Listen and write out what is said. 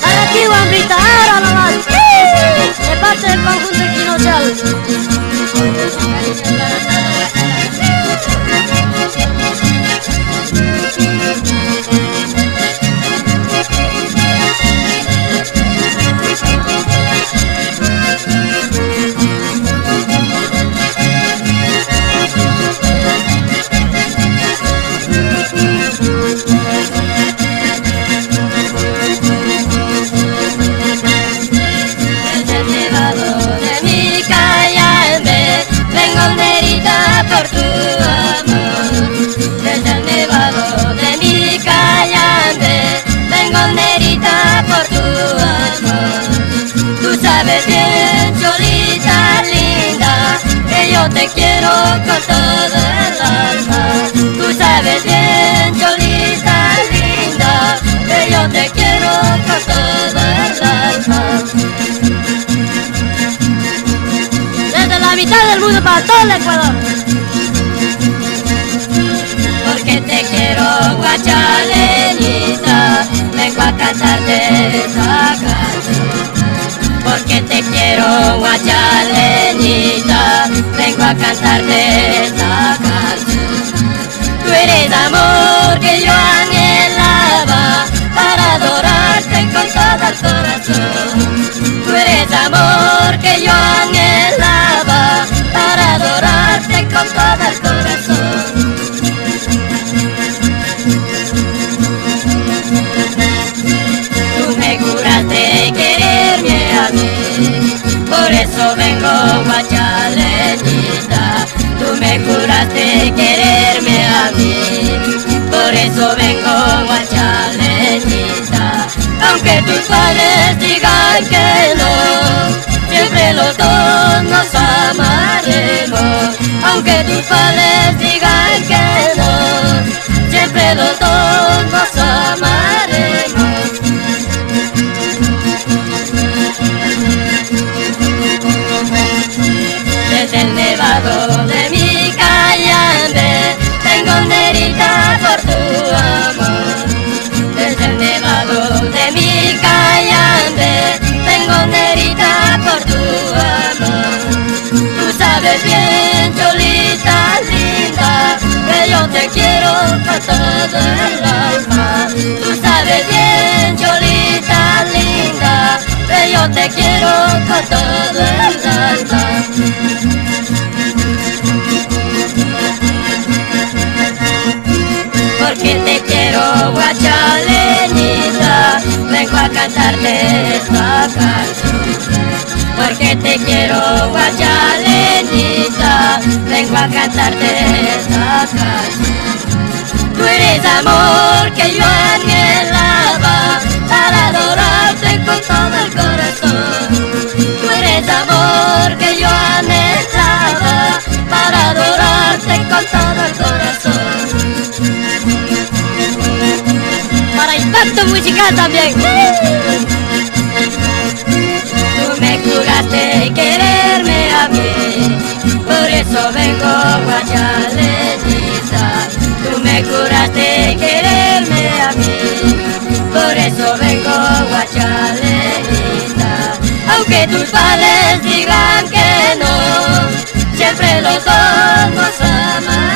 Para ti, Guambrita, ahora nomás. De parte del conjunto equinoccial. Te quiero con todo el alma. Tú sabes bien, Cholita linda, que yo te quiero con todo el alma. Desde la mitad del mundo para todo el Ecuador. Porque te quiero, guachalenita, vengo a cantarte esta canción. Porque te quiero, guachalenita, vengo a cantarte esta canción. Tú eres amor que yo anhelaba para adorarte con todo el corazón. Tú eres amor que yo anhelaba para adorarte con todo el corazón. Tú me juraste quererme a mí, por eso vengo, guachalenita. Tú me juraste quererme a mí, por eso vengo, guachalenita. Aunque tus padres digan que no, siempre los dos nos amaremos. Aunque tus padres digan que no, siempre los dos nos amaremos. Desde el nevado de mi Cayambe tengo nerita por tu amor. Desde el nevado de mi Cayambe tengo nerita por tu amor. Tú sabes bien, Cholita linda, que yo te quiero con todo el alma. Tú sabes bien, Cholita linda, que yo te quiero con todo el alma. Porque te quiero, guachalenita, vengo a cantarte esta canción. Porque te quiero, guachalenita, vengo a cantarte esta canción. Tú eres amor que yo anhelaba para adorarte con todo el corazón. Tú eres amor que yo anhelaba para adorarte con todo el corazón. Para impacto musical también. Tú me juraste quererme a mí, por eso vengo, guachalenita. Tú me juraste quererme a mí, por eso vengo, guachalenita. Aunque tus padres digan que no, siempre los dos nos aman.